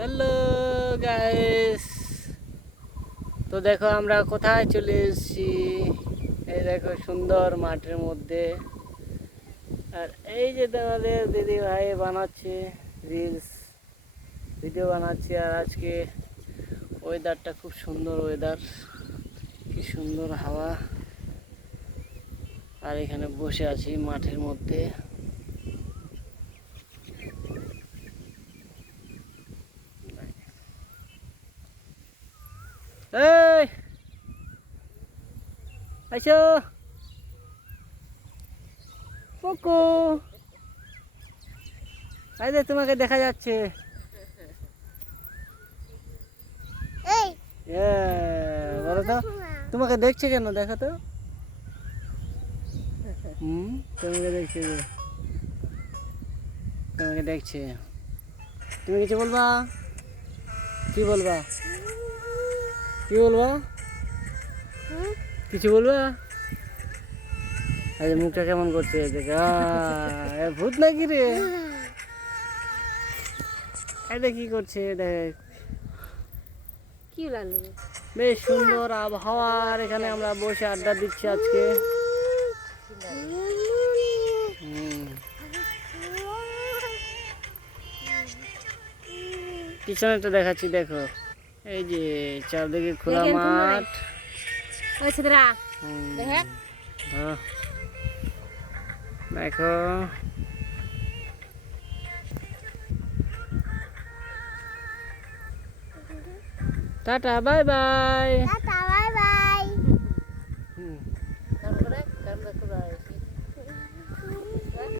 Hello guys, তো দেখো আমরা কোথায় চলে এসেছি। এই দেখো সুন্দর মাঠের মধ্যে। আর এই যে তোমাদের দিদি ভাই বানাচ্ছে রিলস ভিডিও বানাচ্ছে। আর আজকে ওয়েদারটা খুব সুন্দর ওয়েদার, কি সুন্দর হাওয়া। আর এখানে বসে আছি মাঠের মধ্যে। এই আইসো পোকো, এই যে তোমাকে দেখা যাচ্ছে। বলো তো তোমাকে দেখছে কেন, দেখো তো। তোমাকে দেখছে, তোমাকে দেখছে। তুমি কিছু বলবা? কি বলবা? কি বলবা? কিছু বলবা? আরে মুখটা কেমন করছে দেখ, ভূত নাকি রে? এটা কি করছে দেখ। কি লাগলো? বেশ সুন্দর আবহাওয়া। আর এখানে আমরা বসে আড্ডা দিচ্ছি আজকে। পিছনেটা দেখাচ্ছি, দেখো এই যে চারদিকে খোলা মাঠ। দেখো টাটা, বাই বাই।